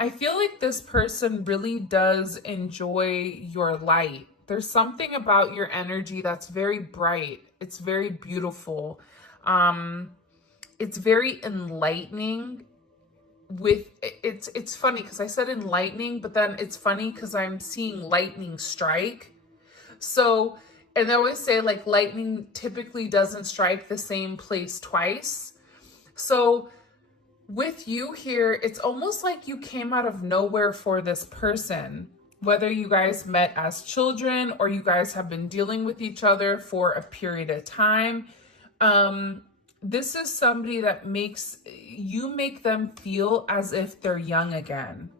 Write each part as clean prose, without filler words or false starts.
I feel like this person really does enjoy your light. There's something about your energy that's very bright. It's very beautiful. Um, it's very enlightening. It's funny because I said enlightening, but then it's funny because I'm seeing lightning strike. So, and they always say like lightning typically doesn't strike the same place twice. So with you here, it's almost like you came out of nowhere for this person, whether you guys met as children or you guys have been dealing with each other for a period of time. This is somebody that make them feel as if they're young again.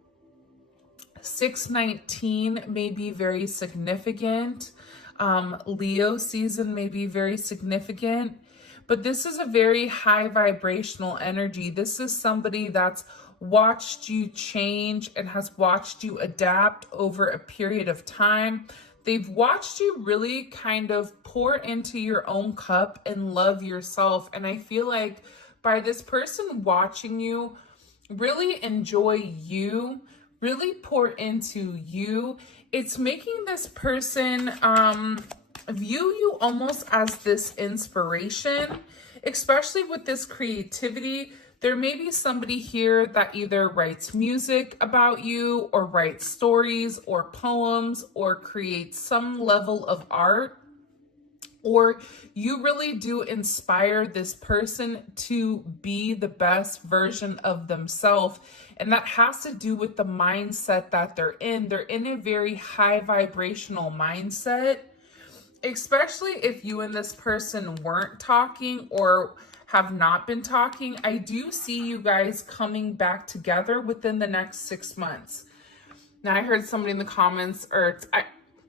619 may be very significant. Leo season may be very significant. But this is a very high vibrational energy. This is somebody that's watched you change and has watched you adapt over a period of time. They've watched you really kind of pour into your own cup and love yourself. And I feel like by this person watching you really enjoy you, really pour into you, it's making this person view you almost as this inspiration, especially with this creativity. There may be somebody here that either writes music about you or writes stories or poems or creates some level of art, or you really do inspire this person to be the best version of themselves. And that has to do with the mindset that they're in. They're in a very high vibrational mindset, especially if you and this person weren't talking or have not been talking. I do see you guys coming back together within the next 6 months. Now, I heard somebody in the comments,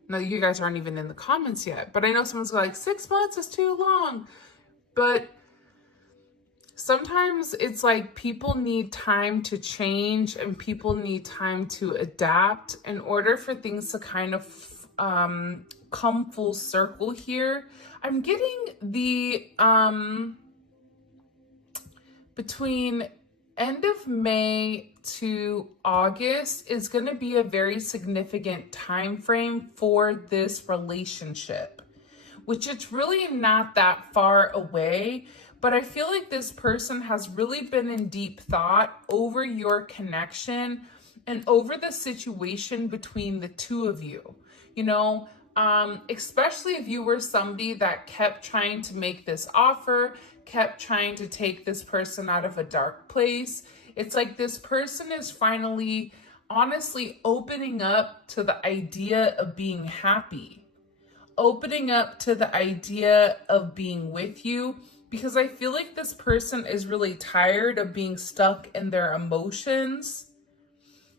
no, you guys aren't even in the comments yet, but I know someone's like, 6 months is too long. But sometimes it's like people need time to change and people need time to adapt in order for things to kind of come full circle here. I'm getting the between end of May to August is going to be a very significant time frame for this relationship, which it's really not that far away. But I feel like this person has really been in deep thought over your connection and over the situation between the two of you. You know, especially if you were somebody that kept trying to make this offer, kept trying to take this person out of a dark place. It's like this person is finally, honestly, opening up to the idea of being happy, opening up to the idea of being with you, because I feel like this person is really tired of being stuck in their emotions.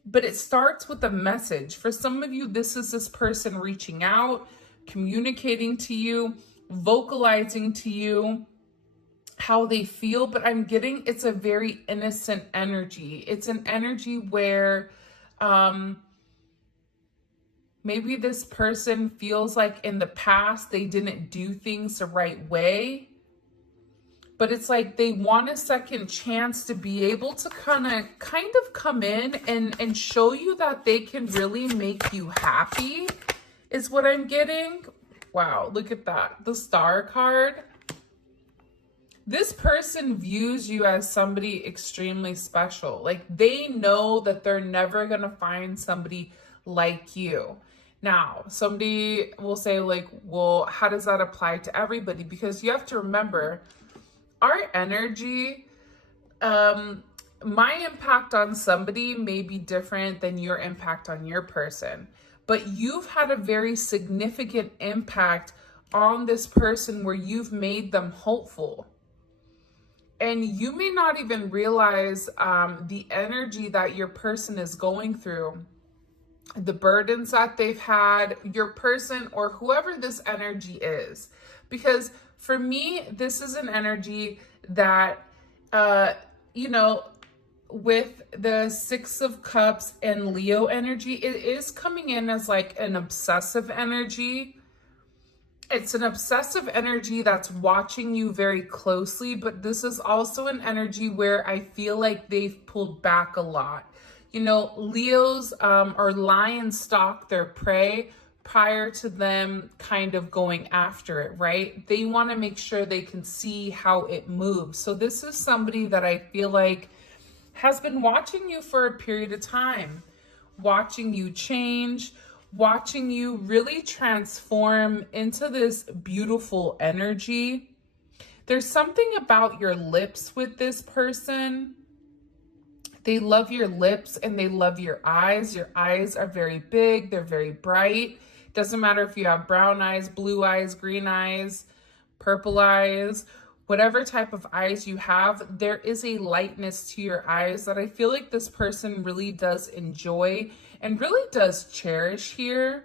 But it starts with a message. For some of you, this is this person reaching out, communicating to you, vocalizing to you how they feel. But I'm getting it's a very innocent energy. It's an energy where maybe this person feels like in the past they didn't do things the right way. But it's like they want a second chance to be able to kind of come in and show you that they can really make you happy, is what I'm getting. Wow, look at that. The Star card. This person views you as somebody extremely special. Like they know that they're never going to find somebody like you. Now, somebody will say like, well, how does that apply to everybody? Because you have to remember, our energy, my impact on somebody may be different than your impact on your person, but you've had a very significant impact on this person where you've made them hopeful. And you may not even realize the energy that your person is going through, the burdens that they've had, your person or whoever this energy is. Because for me, this is an energy that, you know, with the Six of Cups and Leo energy, it is coming in as like an obsessive energy. It's an obsessive energy that's watching you very closely, but this is also an energy where I feel like they've pulled back a lot. You know, Leos or lions stalk their prey prior to them kind of going after it, right? They want to make sure they can see how it moves. So this is somebody that I feel like has been watching you for a period of time, watching you change, watching you really transform into this beautiful energy. There's something about your lips with this person. They love your lips and they love your eyes. Your eyes are very big. They're very bright. Doesn't matter if you have brown eyes, blue eyes, green eyes, purple eyes, whatever type of eyes you have, there is a lightness to your eyes that I feel like this person really does enjoy and really does cherish here.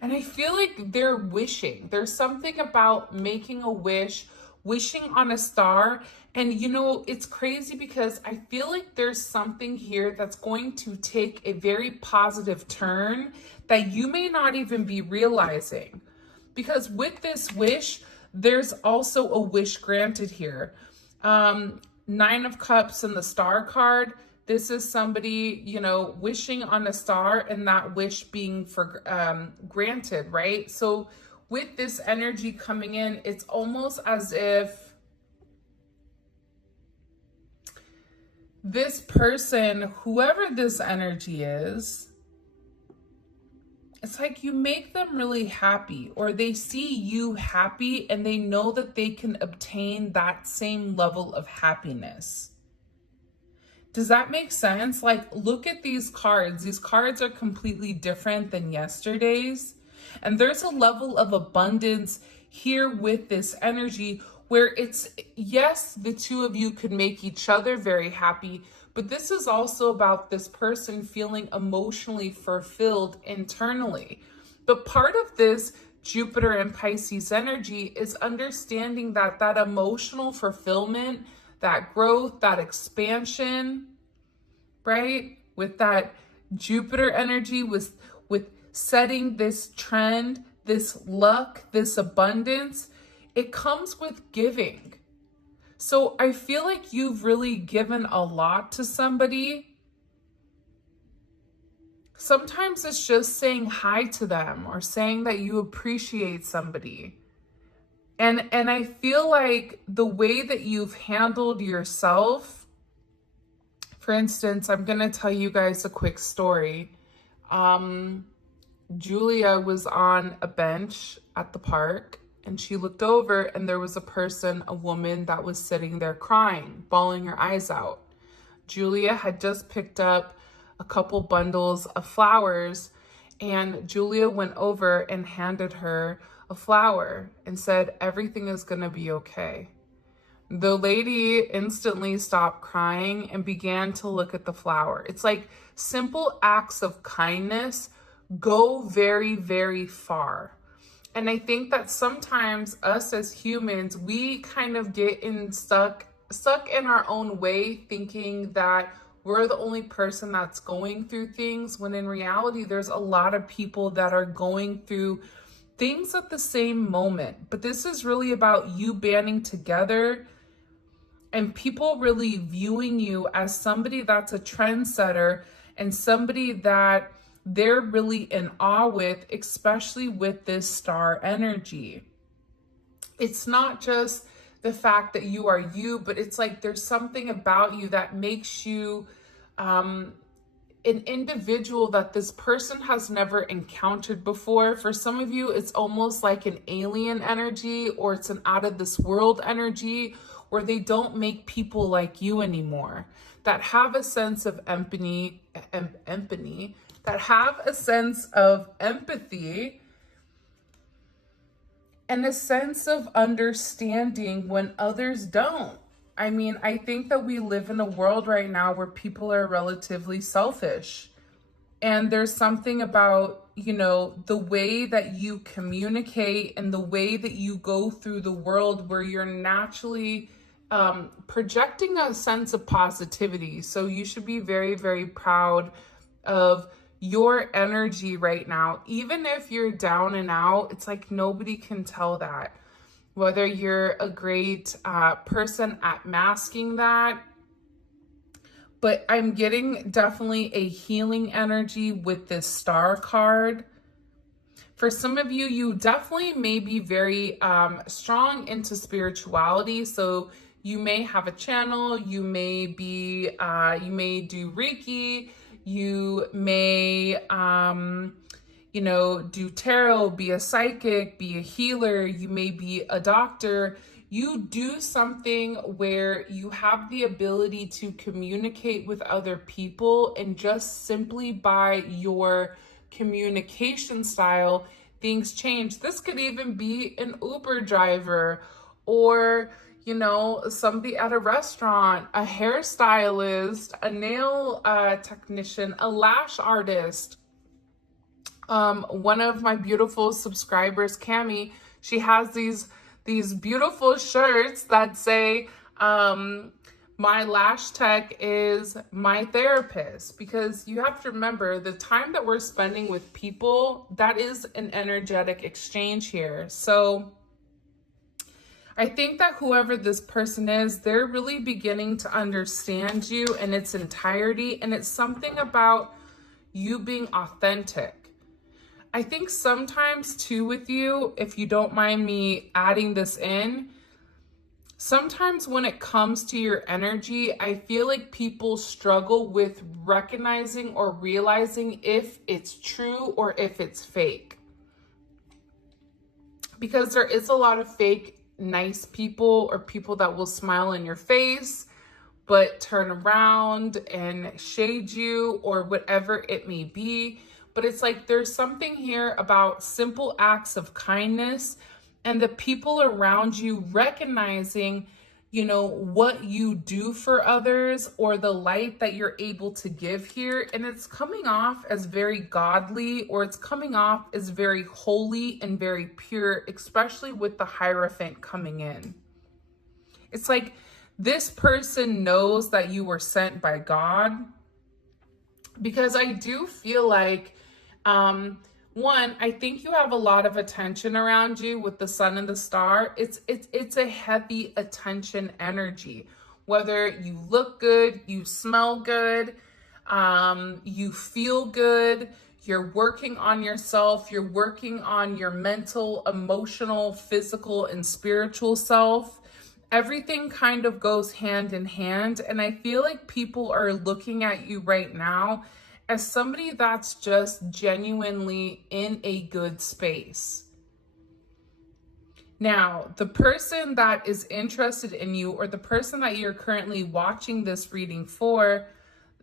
And I feel like they're wishing. There's something about making a wish, wishing on a star. And you know, it's crazy because I feel like there's something here that's going to take a very positive turn that you may not even be realizing. Because with this wish, there's also a wish granted here. 9 of Cups and the Star card. This is somebody, you know, wishing on a star and that wish being granted, right? So with this energy coming in, it's almost as if this person, whoever this energy is, it's like you make them really happy, or they see you happy and they know that they can obtain that same level of happiness. Does that make sense? Like, look at these cards. These cards are completely different than yesterday's. And there's a level of abundance here with this energy where it's, yes, the two of you could make each other very happy, but this is also about this person feeling emotionally fulfilled internally. But part of this Jupiter and Pisces energy is understanding that that emotional fulfillment, that growth, that expansion, right? With that Jupiter energy, with setting this trend, this luck, this abundance, it comes with giving. So I feel like you've really given a lot to somebody. Sometimes it's just saying hi to them or saying that you appreciate somebody. And I feel like the way that you've handled yourself, for instance, I'm going to tell you guys a quick story. Julia was on a bench at the park and she looked over and there was a person, a woman that was sitting there crying, bawling her eyes out. Julia had just picked up a couple bundles of flowers and Julia went over and handed her a flower and said, "Everything is going to be okay." The lady instantly stopped crying and began to look at the flower. It's like simple acts of kindness go very, very far. And I think that sometimes us as humans, we kind of get stuck in our own way, thinking that we're the only person that's going through things, when in reality, there's a lot of people that are going through things at the same moment. But this is really about you banding together and people really viewing you as somebody that's a trendsetter and somebody that they're really in awe with, especially with this star energy. It's not just the fact that you are you, but it's like there's something about you that makes you an individual that this person has never encountered before. For some of you, it's almost like an alien energy, or it's an out of this world energy where they don't make people like you anymore, that have a sense of empathy, that have a sense of empathy and a sense of understanding when others don't. I mean, I think that we live in a world right now where people are relatively selfish. And there's something about, you know, the way that you communicate and the way that you go through the world where you're naturally projecting a sense of positivity. So you should be very, very proud of your energy right now. Even if you're down and out, it's like nobody can tell that. Whether you're a great person at masking that, but I'm getting definitely a healing energy with this star card. For some of you, you definitely may be very strong into spirituality. So you may have a channel, you may be, you may do Reiki, you may, you know, do tarot, be a psychic, be a healer, you may be a doctor. You do something where you have the ability to communicate with other people, and just simply by your communication style, things change. This could even be an Uber driver, or, you know, somebody at a restaurant, a hairstylist, a nail technician, a lash artist. One of my beautiful subscribers, Cami, she has these beautiful shirts that say, my lash tech is my therapist, because you have to remember the time that we're spending with people, that is an energetic exchange here. So I think that whoever this person is, they're really beginning to understand you in its entirety. And it's something about you being authentic. I think sometimes too with you, if you don't mind me adding this in, sometimes when it comes to your energy, I feel like people struggle with recognizing or realizing if it's true or if it's fake. Because there is a lot of fake nice people, or people that will smile in your face but turn around and shade you, or whatever it may be. But it's like there's something here about simple acts of kindness and the people around you recognizing, you know, what you do for others, or the light that you're able to give here. And it's coming off as very godly, or it's coming off as very holy and very pure, especially with the Hierophant coming in. It's like this person knows that you were sent by God, because I do feel like, one, I think you have a lot of attention around you with the sun and the star. It's a heavy attention energy. Whether you look good, you smell good, you feel good, you're working on yourself, you're working on your mental, emotional, physical, and spiritual self. Everything kind of goes hand in hand. And I feel like people are looking at you right now as somebody that's just genuinely in a good space. Now, the person that is interested in you, or the person that you're currently watching this reading for,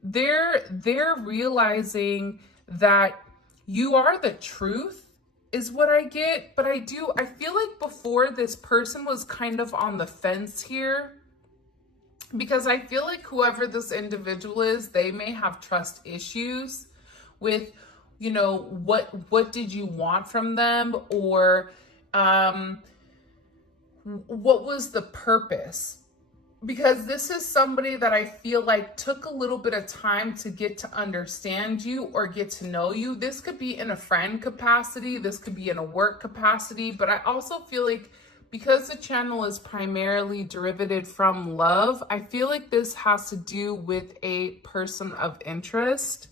they're realizing that you are the truth, is what I get. But I feel like before, this person was kind of on the fence here, because I feel like whoever this individual is, they may have trust issues with, you know, what did you want from them, or what was the purpose? Because this is somebody that I feel like took a little bit of time to get to understand you or get to know you. This could be in a friend capacity, this could be in a work capacity, but I also feel like, because the channel is primarily derivative from love, I feel like this has to do with a person of interest.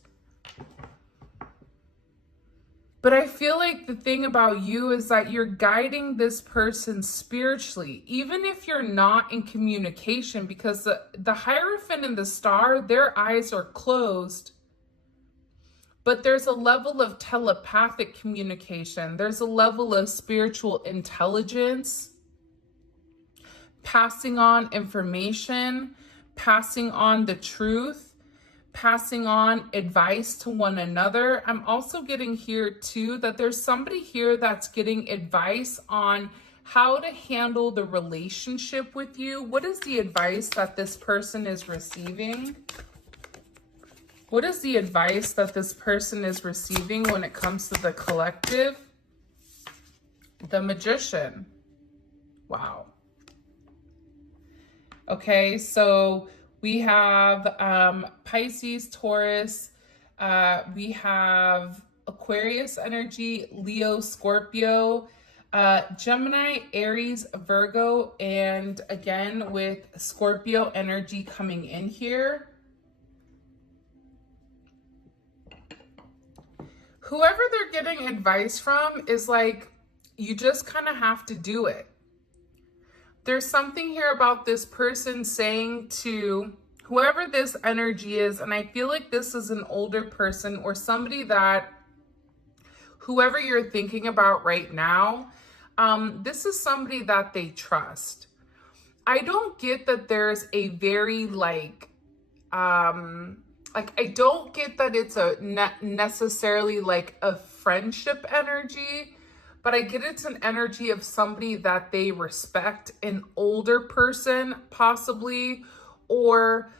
But I feel like the thing about you is that you're guiding this person spiritually, even if you're not in communication, because the Hierophant and the star, their eyes are closed. But there's a level of telepathic communication. There's a level of spiritual intelligence, passing on information, passing on the truth, passing on advice to one another. I'm also getting here too that there's somebody here that's getting advice on how to handle the relationship with you. What is the advice that this person is receiving? What is the advice that this person is receiving when it comes to the collective? The Magician. Wow. Okay, so we have Pisces, Taurus, we have Aquarius energy, Leo, Scorpio, Gemini, Aries, Virgo, and again with Scorpio energy coming in here. whoever they're getting advice from is like, you just kind of have to do it. There's something here about this person saying to whoever this energy is, and I feel like this is an older person or somebody that, whoever you're thinking about right now, this is somebody that they trust. I don't get that there's a very I don't get that it's a necessarily like a friendship energy, but I get it's an energy of somebody that they respect, an older person possibly, or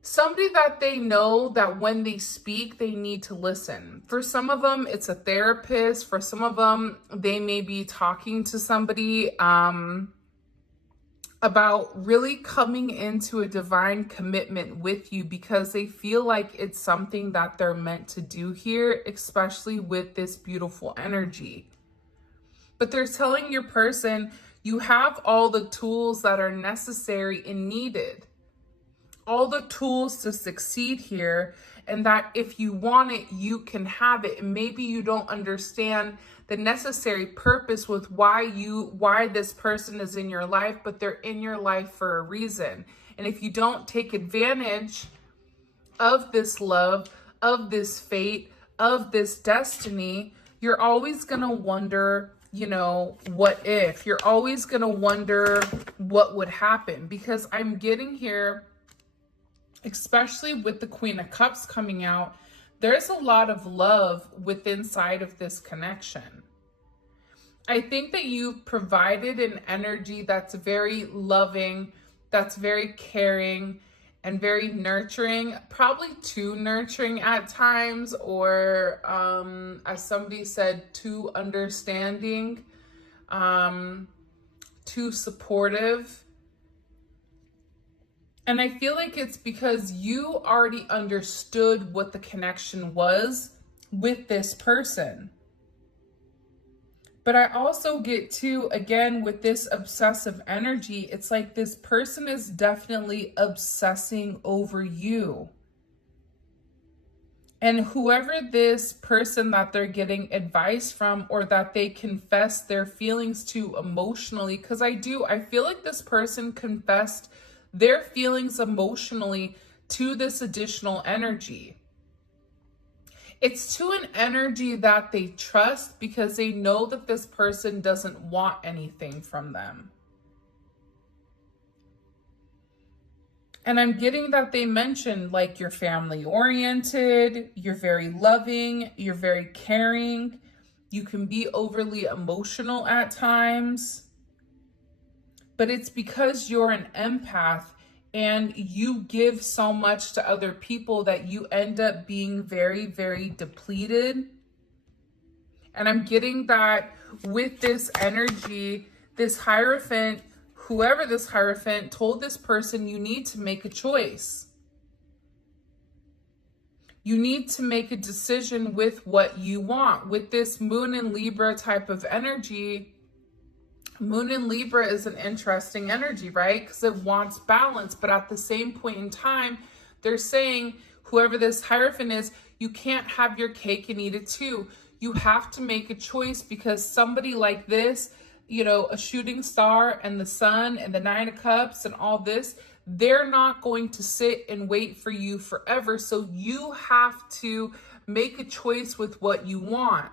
somebody that they know that when they speak, they need to listen. For some of them, it's a therapist. For some of them, they may be talking to somebody about really coming into a divine commitment with you because they feel like it's something that they're meant to do here, especially with this beautiful energy. But they're telling your person, you have all the tools that are necessary and needed, all the tools to succeed here, and that if you want it, you can have it. And maybe you don't understand the necessary purpose with why this person is in your life, but they're in your life for a reason. And if you don't take advantage of this love, of this fate, of this destiny, you're always going to wonder, you know, what if? You're always going to wonder what would happen, because I'm getting here, especially with the Queen of Cups coming out, there's a lot of love within inside of this connection. I think that you've provided an energy that's very loving, that's very caring, and very nurturing, probably too nurturing at times, or as somebody said, too understanding, too supportive. And I feel like it's because you already understood what the connection was with this person. But I also get to, again, with this obsessive energy, it's like this person is definitely obsessing over you. And whoever this person that they're getting advice from, or that they confess their feelings to emotionally, because I feel like this person confessed their feelings emotionally to this additional energy. It's to an energy that they trust because they know that this person doesn't want anything from them. And I'm getting that they mentioned like you're family oriented, you're very loving, you're very caring, you can be overly emotional at times. But it's because you're an empath and you give so much to other people that you end up being very, very depleted. And I'm getting that with this energy, this Hierophant, whoever this Hierophant told this person, you need to make a choice. You need to make a decision with what you want. With this Moon in Libra type of energy, Moon in Libra is an interesting energy, right? Because it wants balance. But at the same point in time, they're saying, whoever this Hierophant is, you can't have your cake and eat it too. You have to make a choice, because somebody like this, you know, a shooting star and the Sun and the Nine of Cups and all this, they're not going to sit and wait for you forever. So you have to make a choice with what you want.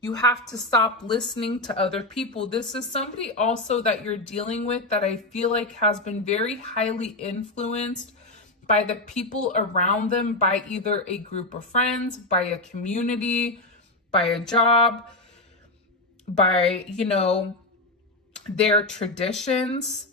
You have to stop listening to other people. This is somebody also that you're dealing with that I feel like has been very highly influenced by the people around them, by either a group of friends, by a community, by a job, by, you know, their traditions.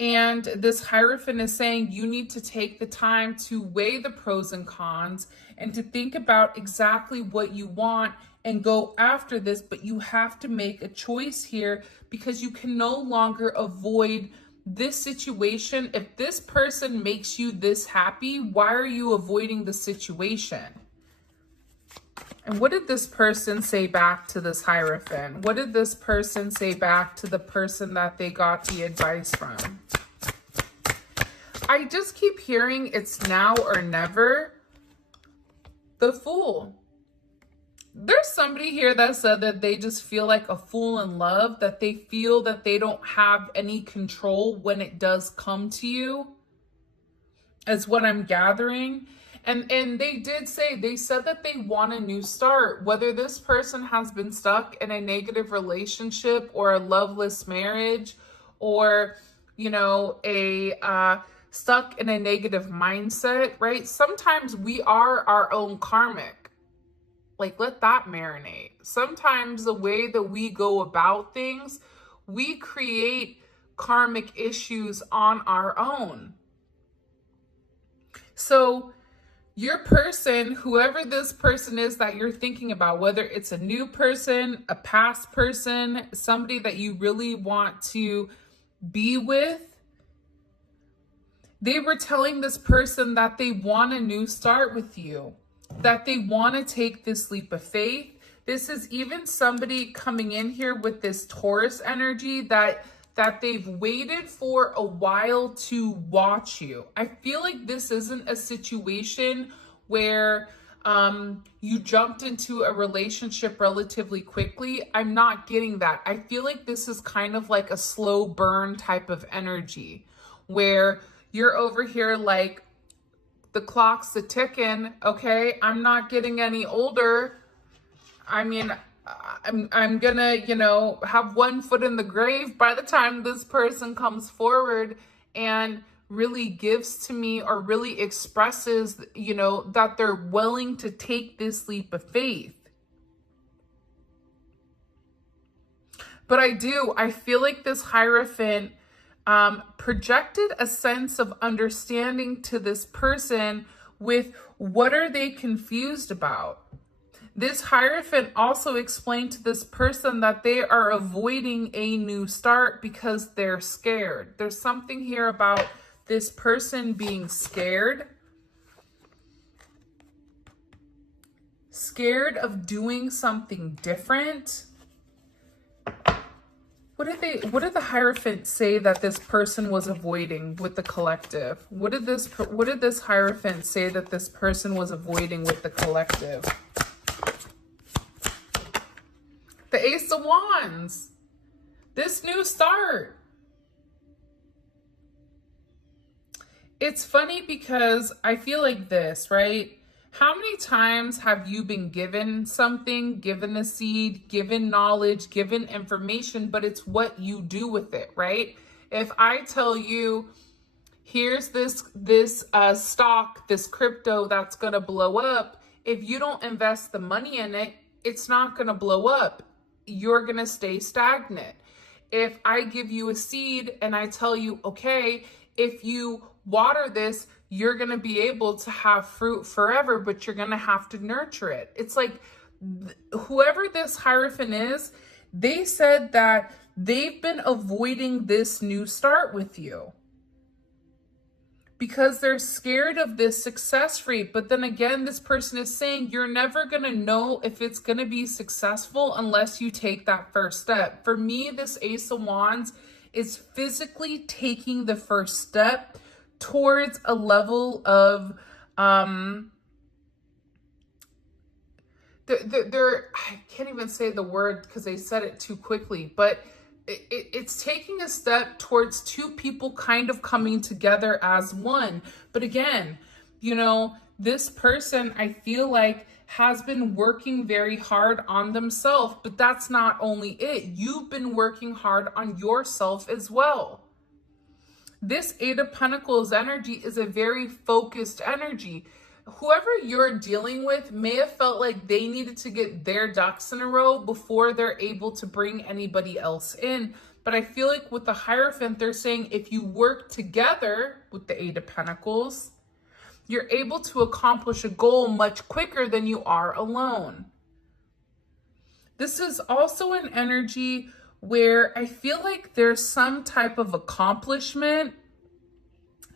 And this Hierophant is saying you need to take the time to weigh the pros and cons and to think about exactly what you want and go after this. But you have to make a choice here, because you can no longer avoid this situation. If this person makes you this happy, why are you avoiding the situation? And what did this person say back to this Hierophant? What did this person say back to the person that they got the advice from? I just keep hearing it's now or never. The Fool. There's somebody here that said that they just feel like a fool in love, that they feel that they don't have any control when it does come to you, is what I'm gathering. And they did say, they said that they want a new start, whether this person has been stuck in a negative relationship or a loveless marriage, or, you know, stuck in a negative mindset, right? Sometimes we are our own karmic. Like, let that marinate. Sometimes the way that we go about things, we create karmic issues on our own. So your person, whoever this person is that you're thinking about, whether it's a new person, a past person, somebody that you really want to be with, they were telling this person that they want a new start with you, that they want to take this leap of faith. This is even somebody coming in here with this Taurus energy that they've waited for a while to watch you. I feel like this isn't a situation where you jumped into a relationship relatively quickly. I'm not getting that. I feel like this is kind of like a slow burn type of energy where you're over here like, the clock's a ticking, okay? I'm not getting any older. I mean, I'm gonna, you know, have one foot in the grave by the time this person comes forward and really gives to me or really expresses, you know, that they're willing to take this leap of faith. But I feel like this Hierophant projected a sense of understanding to this person with what are they confused about. This Hierophant also explained to this person that they are avoiding a new start because they're scared. There's something here about this person being scared. Scared of doing something different. What did the Hierophant say that this person was avoiding with the collective? What did this Hierophant say that this person was avoiding with the collective? The Ace of Wands. This new start. It's funny because I feel like this, right? How many times have you been given something, given a seed, given knowledge, given information, but it's what you do with it, right? If I tell you, here's this stock, this crypto that's going to blow up, if you don't invest the money in it, it's not going to blow up. You're going to stay stagnant. If I give you a seed and I tell you, okay, if you water this, you're going to be able to have fruit forever, but you're going to have to nurture it. It's like whoever this Hierophant is, they said that they've been avoiding this new start with you because they're scared of this success rate. But then again, this person is saying you're never going to know if it's going to be successful unless you take that first step. For me, this Ace of Wands is physically taking the first step towards a level of I can't even say the word because they said it too quickly, but it's taking a step towards two people kind of coming together as one. But again, you know, this person, I feel like, has been working very hard on themselves, but that's not only it. You've been working hard on yourself as well. This Eight of Pentacles energy is a very focused energy. Whoever you're dealing with may have felt like they needed to get their ducks in a row before they're able to bring anybody else in. But I feel like with the Hierophant, they're saying if you work together with the Eight of Pentacles, you're able to accomplish a goal much quicker than you are alone. This is also an energy where I feel like there's some type of accomplishment.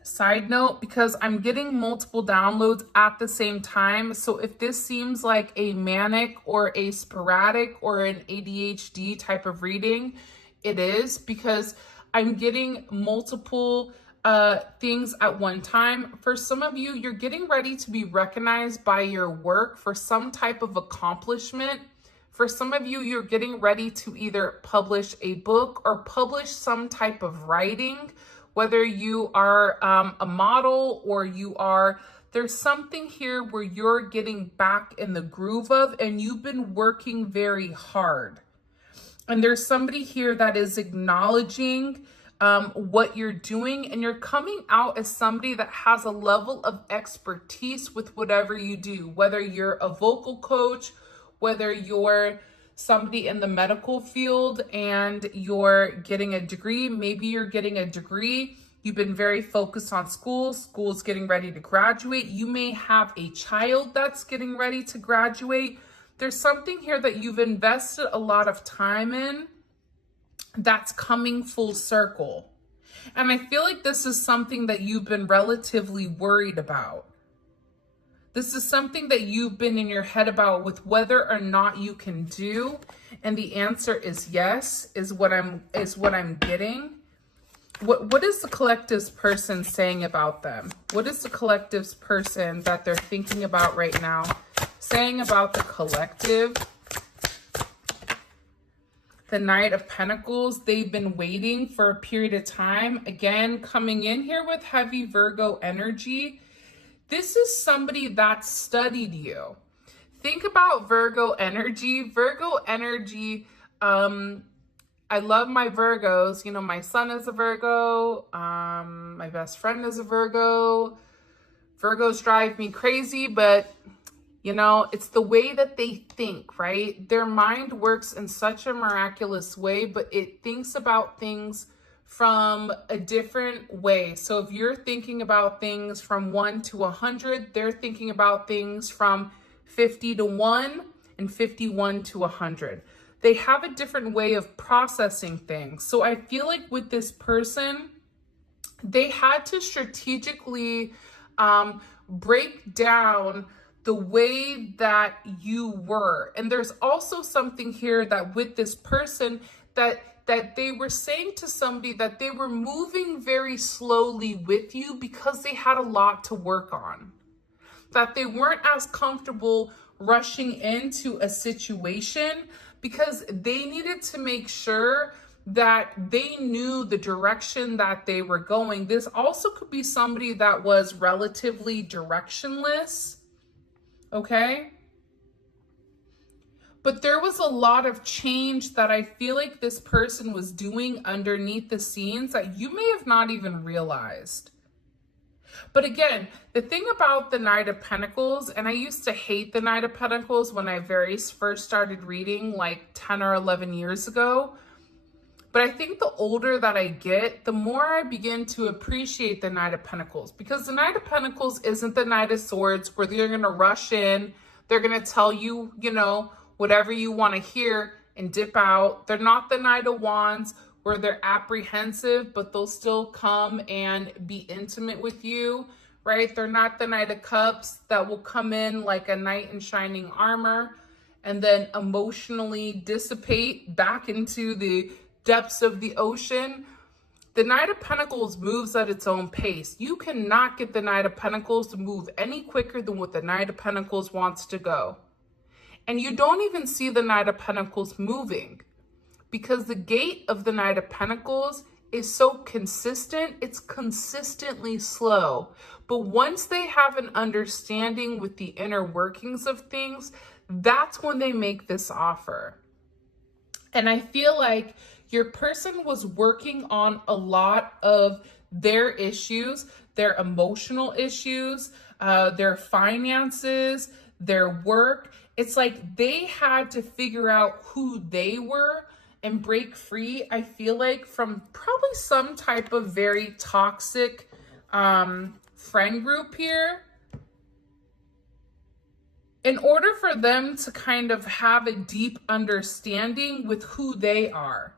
Side note, because I'm getting multiple downloads at the same time. So if this seems like a manic or a sporadic or an ADHD type of reading, it is, because I'm getting multiple things at one time. For some of you, you're getting ready to be recognized by your work for some type of accomplishment. For some of you, you're getting ready to either publish a book or publish some type of writing, whether you are a model or there's something here where you're getting back in the groove of, and you've been working very hard. And there's somebody here that is acknowledging what you're doing, and you're coming out as somebody that has a level of expertise with whatever you do, whether you're a vocal coach, whether you're somebody in the medical field and you're getting a degree. Maybe you're getting a degree. You've been very focused on school's getting ready to graduate. You may have a child that's getting ready to graduate. There's something here that you've invested a lot of time in that's coming full circle. And I feel like this is something that you've been relatively worried about. This is something that you've been in your head about with whether or not you can do. And the answer is yes, is what I'm getting. What is the collective's person saying about them? What is the collective's person that they're thinking about right now saying about the collective? The Knight of Pentacles, they've been waiting for a period of time. Again, coming in here with heavy Virgo energy. This is somebody that studied you. Think about Virgo energy. Virgo energy, I love my Virgos. You know, my son is a Virgo. My best friend is a Virgo. Virgos drive me crazy, but you know, it's the way that they think, right? Their mind works in such a miraculous way, but it thinks about things from a different way. So if you're thinking about things from 1 to 100, they're thinking about things from 50 to 1 and 51 to 100. They have a different way of processing things. So I feel like with this person, they had to strategically break down the way that you were. And there's also something here that with this person that they were saying to somebody that they were moving very slowly with you because they had a lot to work on. That they weren't as comfortable rushing into a situation because they needed to make sure that they knew the direction that they were going. This also could be somebody that was relatively directionless, okay? But there was a lot of change that I feel like this person was doing underneath the scenes that you may have not even realized. But again, the thing about the Knight of Pentacles, and I used to hate the Knight of Pentacles when I very first started reading like 10 or 11 years ago. But I think the older that I get, the more I begin to appreciate the Knight of Pentacles. Because the Knight of Pentacles isn't the Knight of Swords where they're going to rush in. They're going to tell you, you know, whatever you want to hear and dip out. They're not the Knight of Wands where they're apprehensive, but they'll still come and be intimate with you, right? They're not the Knight of Cups that will come in like a knight in shining armor and then emotionally dissipate back into the depths of the ocean. The Knight of Pentacles moves at its own pace. You cannot get the Knight of Pentacles to move any quicker than what the Knight of Pentacles wants to go. And you don't even see the Knight of Pentacles moving because the gait of the Knight of Pentacles is so consistent. It's consistently slow. But once they have an understanding with the inner workings of things, that's when they make this offer. And I feel like your person was working on a lot of their issues, their emotional issues, their finances, their work. It's like they had to figure out who they were and break free, I feel like, from probably some type of very toxic friend group here, in order for them to kind of have a deep understanding with who they are.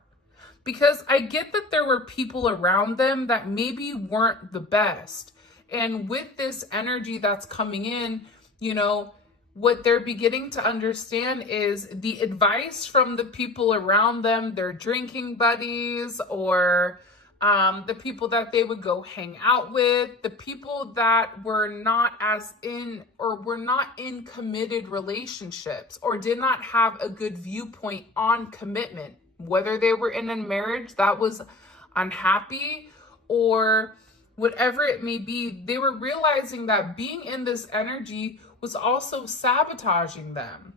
Because I get that there were people around them that maybe weren't the best. And with this energy that's coming in, you know, what they're beginning to understand is the advice from the people around them, their drinking buddies or the people that they would go hang out with, the people that were not in committed relationships or did not have a good viewpoint on commitment, whether they were in a marriage that was unhappy or whatever it may be. They were realizing that being in this energy was also sabotaging them,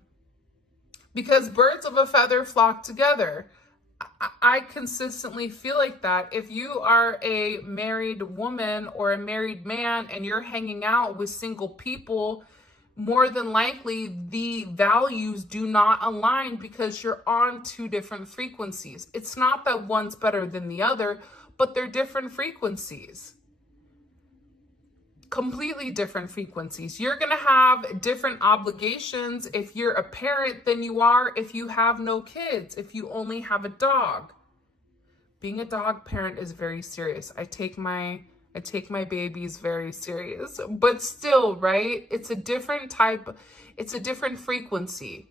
because birds of a feather flock together. I consistently feel like that. If you are a married woman or a married man and you're hanging out with single people, more than likely the values do not align because you're on two different frequencies. It's not that one's better than the other, but they're different frequencies. Completely different frequencies. You're going to have different obligations if you're a parent than you are if you have no kids, if you only have a dog. Being a dog parent is very serious. I take my babies very serious, but still, right? It's a different frequency.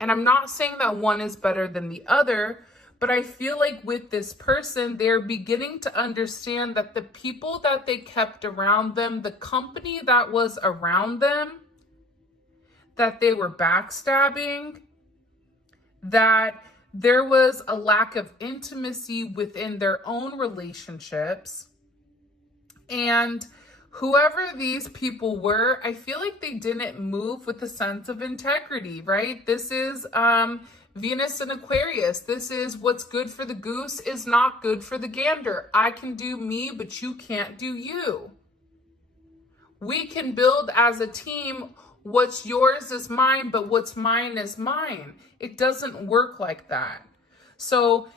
And I'm not saying that one is better than the other, but I feel like with this person, they're beginning to understand that the people that they kept around them, the company that was around them, that they were backstabbing, that there was a lack of intimacy within their own relationships. And whoever these people were, I feel like they didn't move with a sense of integrity, right? This is Venus in Aquarius. This is what's good for the goose is not good for the gander. I can do me, but you can't do you. We can build as a team. What's yours is mine, but what's mine is mine. It doesn't work like that. So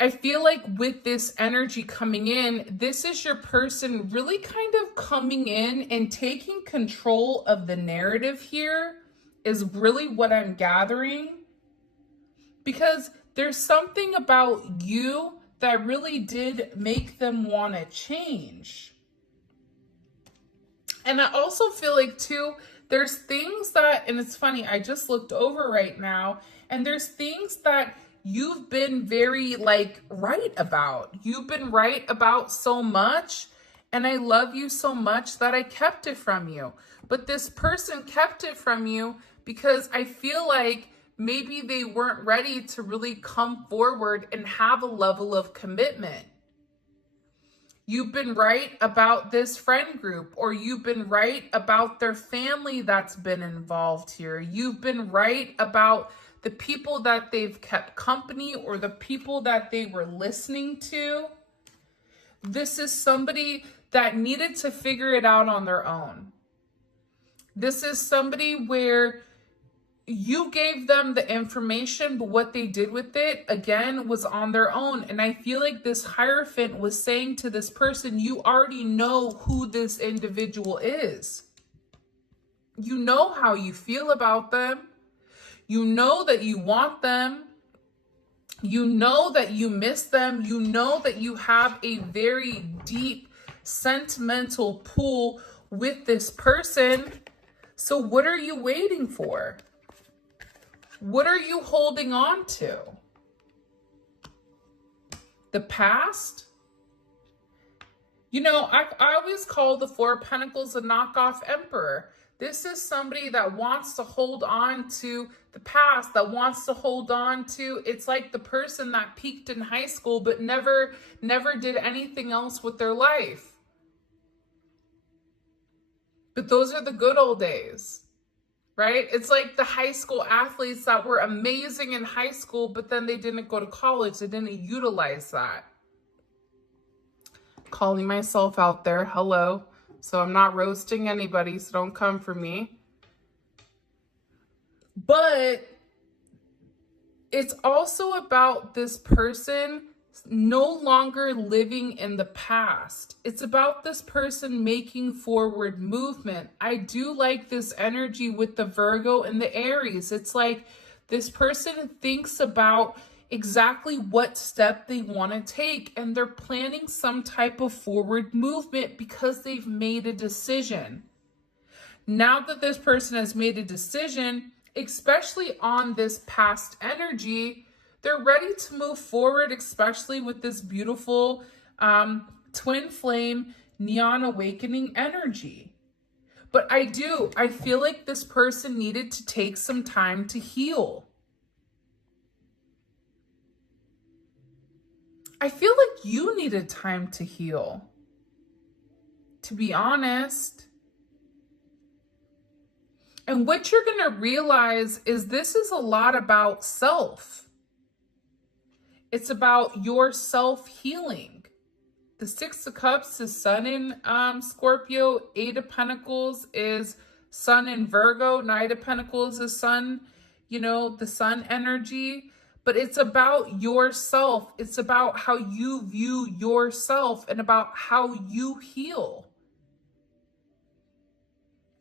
I feel like with this energy coming in, this is your person really kind of coming in and taking control of the narrative here is really what I'm gathering. Because there's something about you that really did make them want to change. And I also feel like too, there's things that, and it's funny, I just looked over right now, and there's things that you've been very right about. You've been right about so much, and I love you so much that I kept it from you. But this person kept it from you because I feel like maybe they weren't ready to really come forward and have a level of commitment. You've been right about this friend group, or you've been right about their family that's been involved here. You've been right about the people that they've kept company or the people that they were listening to. This is somebody that needed to figure it out on their own. This is somebody where you gave them the information, but what they did with it, again, was on their own. And I feel like this Hierophant was saying to this person, you already know who this individual is. You know how you feel about them. You know that you want them. You know that you miss them. You know that you have a very deep sentimental pull with this person. So what are you waiting for? What are you holding on to? The past? You know, I always call the Four of Pentacles a knockoff emperor. This is somebody that wants to hold on to the past, that wants to hold on to, it's like the person that peaked in high school but never did anything else with their life. But those are the good old days. Right? It's like the high school athletes that were amazing in high school, but then they didn't go to college. They didn't utilize that. Calling myself out there. Hello. So I'm not roasting anybody, so don't come for me. But it's also about this person no longer living in the past. It's about this person making forward movement. I do like this energy with the Virgo and the Aries. It's like this person thinks about exactly what step they want to take, and they're planning some type of forward movement because they've made a decision. Now that this person has made a decision, especially on this past energy, They're ready to move forward, especially with this beautiful twin flame neon awakening energy. But I feel like this person needed to take some time to heal. I feel like you needed time to heal, to be honest. And what you're going to realize is this is a lot about self. It's about your self-healing. The Six of Cups is Sun in Scorpio. Eight of Pentacles is Sun in Virgo. Knight of Pentacles is Sun, you know, the Sun energy. But it's about yourself. It's about how you view yourself and about how you heal.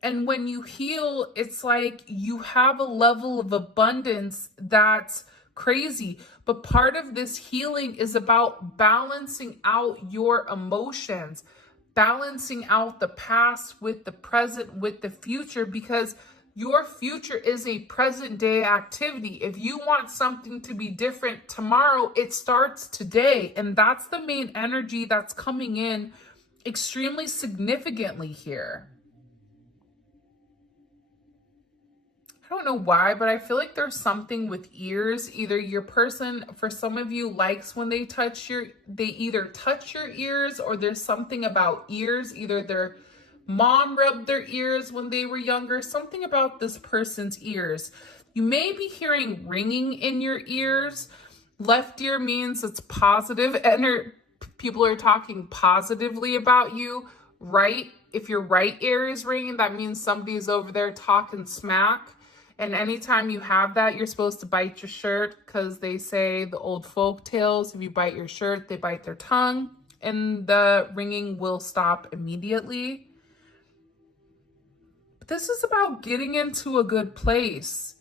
And when you heal, it's like you have a level of abundance that's crazy. But part of this healing is about balancing out your emotions, balancing out the past with the present, with the future, because your future is a present day activity. If you want something to be different tomorrow, it starts today. And that's the main energy that's coming in extremely significantly here. I don't know why, but I feel like there's something with ears. Either your person, for some of you, likes when they either touch your ears, or there's something about ears. Either their mom rubbed their ears when they were younger, something about this person's ears. You may be hearing ringing in your ears. Left ear means it's positive, and people are talking positively about you. Right, if your right ear is ringing, that means somebody's over there talking smack. And anytime you have that, you're supposed to bite your shirt, because they say the old folk tales, if you bite your shirt, they bite their tongue, and the ringing will stop immediately. But this is about getting into a good place.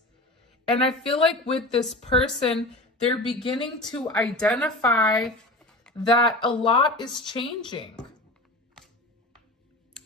And I feel like with this person, they're beginning to identify that a lot is changing.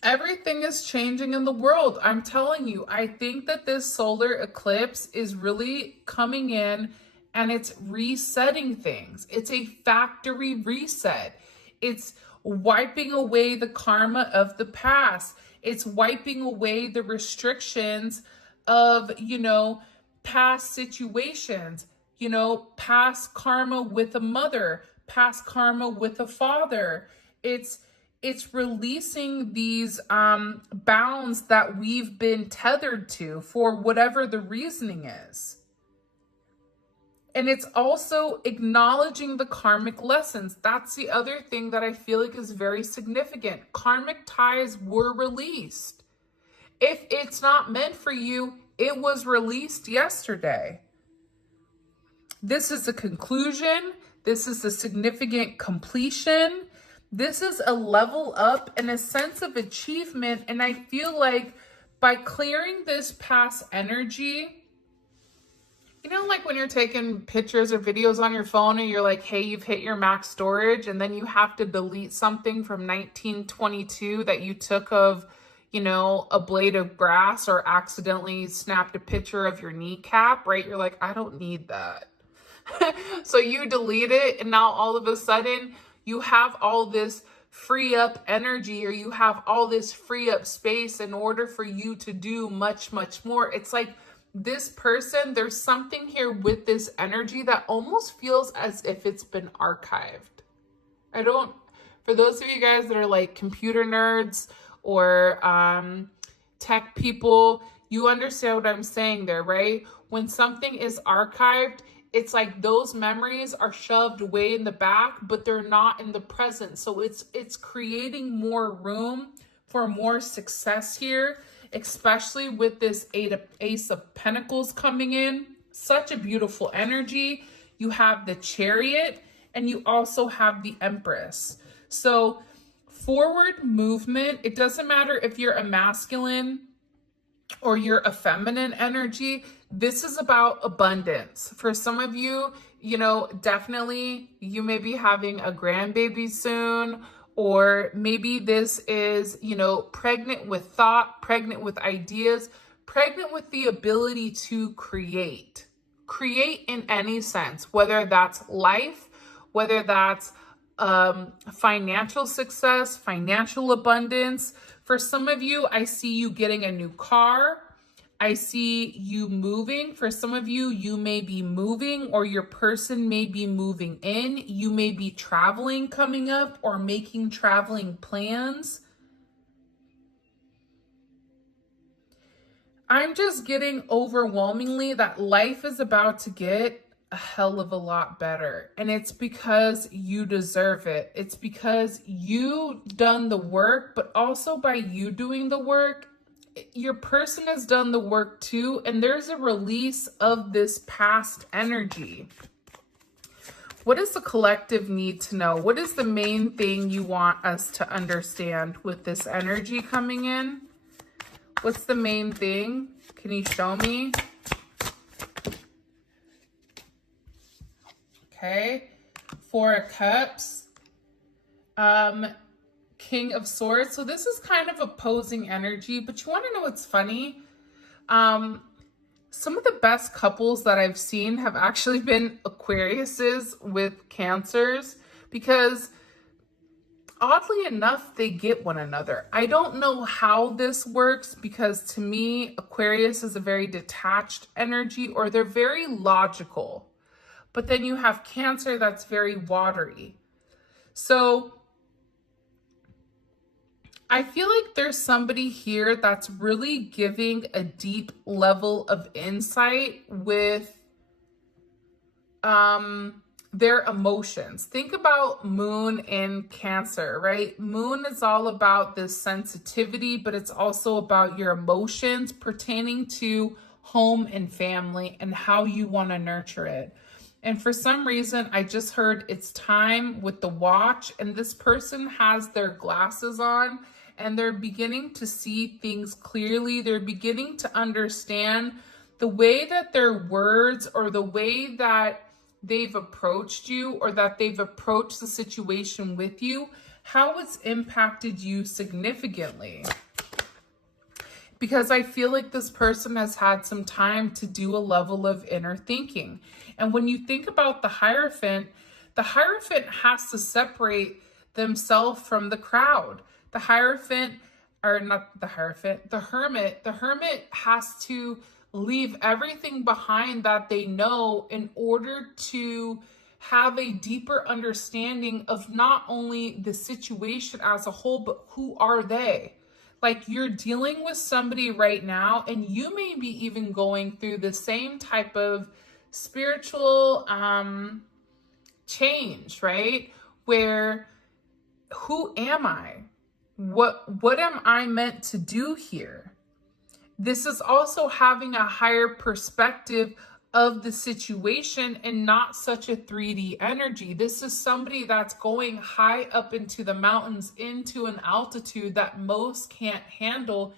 Everything is changing in the world. I'm telling you, I think that this solar eclipse is really coming in and it's resetting things. It's a factory reset. It's wiping away the karma of the past. It's wiping away the restrictions of, you know, past situations, you know, past karma with a mother, past karma with a father. It's releasing these bounds that we've been tethered to for whatever the reasoning is. And it's also acknowledging the karmic lessons. That's the other thing that I feel like is very significant. Karmic ties were released. If it's not meant for you, it was released yesterday. This is a conclusion. This is a significant completion. This is a level up and a sense of achievement. And I feel like by clearing this past energy, you know, like when you're taking pictures or videos on your phone and you're like, hey, you've hit your max storage, and then you have to delete something from 1922 that you took of, you know, a blade of grass, or accidentally snapped a picture of your kneecap, right? You're like, I don't need that. So you delete it, and now all of a sudden you have all this free up energy, or you have all this free up space in order for you to do much, much more. It's like this person, there's something here with this energy that almost feels as if it's been archived. For those of you guys that are like computer nerds or tech people, you understand what I'm saying there, right? When something is archived, it's like those memories are shoved way in the back, but they're not in the present. So it's creating more room for more success here, especially with this Ace of Pentacles coming in. Such a beautiful energy. You have the Chariot, and you also have the Empress. So forward movement, it doesn't matter if you're a masculine or you're a feminine energy. This is about abundance. For some of you, you know, definitely you may be having a grandbaby soon, or maybe this is, you know, pregnant with thought, pregnant with ideas, pregnant with the ability to create. create in any sense, whether that's life, whether that's financial success, financial abundance. For some of you, I see you getting a new car. I see you moving. For some of you, you may be moving, or your person may be moving in. You may be traveling coming up or making traveling plans. I'm just getting overwhelmingly that life is about to get a hell of a lot better. And it's because you deserve it. It's because you done the work, but also by you doing the work, your person has done the work too. And there's a release of this past energy. What does the collective need to know? What is the main thing you want us to understand with this energy coming in? What's the main thing? Can you show me? Okay. Four of Cups. King of Swords. So this is kind of opposing energy, but you want to know what's funny? Some of the best couples that I've seen have actually been Aquariuses with Cancers, because oddly enough, they get one another. I don't know how this works, because to me, Aquarius is a very detached energy, or they're very logical. But then you have Cancer that's very watery. So I feel like there's somebody here that's really giving a deep level of insight with their emotions. Think about Moon in Cancer, right? Moon is all about this sensitivity, but it's also about your emotions pertaining to home and family and how you want to nurture it. And for some reason, I just heard it's time with the watch, and this person has their glasses on and they're beginning to see things clearly. They're beginning to understand the way that their words, or the way that they've approached you, or that they've approached the situation with you, how it's impacted you significantly. Because I feel like this person has had some time to do a level of inner thinking. And when you think about the Hierophant has to separate themselves from the crowd. The Hierophant, or not the Hierophant, the Hermit has to leave everything behind that they know in order to have a deeper understanding of not only the situation as a whole, but who are they? Like, you're dealing with somebody right now, and you may be even going through the same type of spiritual change, right? Where, who am I? What am I meant to do here? This is also having a higher perspective of the situation and not such a 3D energy. This is somebody that's going high up into the mountains, into an altitude that most can't handle,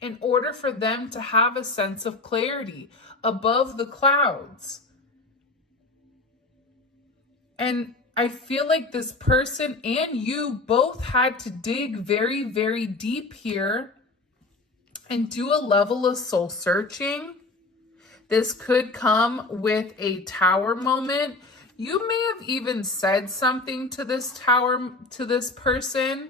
in order for them to have a sense of clarity above the clouds. And I feel like this person and you both had to dig very, very deep here and do a level of soul searching. This could come with a tower moment. You may have even said something to this person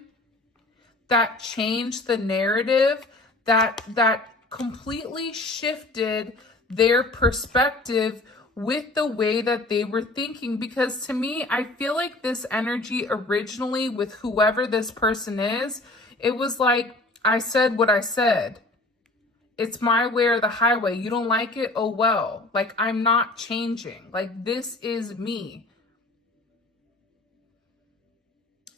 that changed the narrative, that completely shifted their perspective with the way that they were thinking. Because to me, I feel like this energy originally with whoever this person is, it was like, I said what I said. It's my way or the highway. You don't like it? Oh, well. Like, I'm not changing. Like, this is me.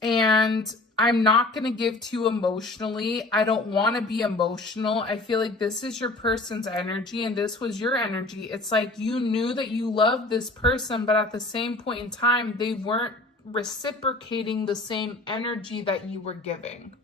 And I'm not going to give to you emotionally. I don't want to be emotional. I feel like this is your person's energy and this was your energy. It's like you knew that you loved this person, but at the same point in time, they weren't reciprocating the same energy that you were giving.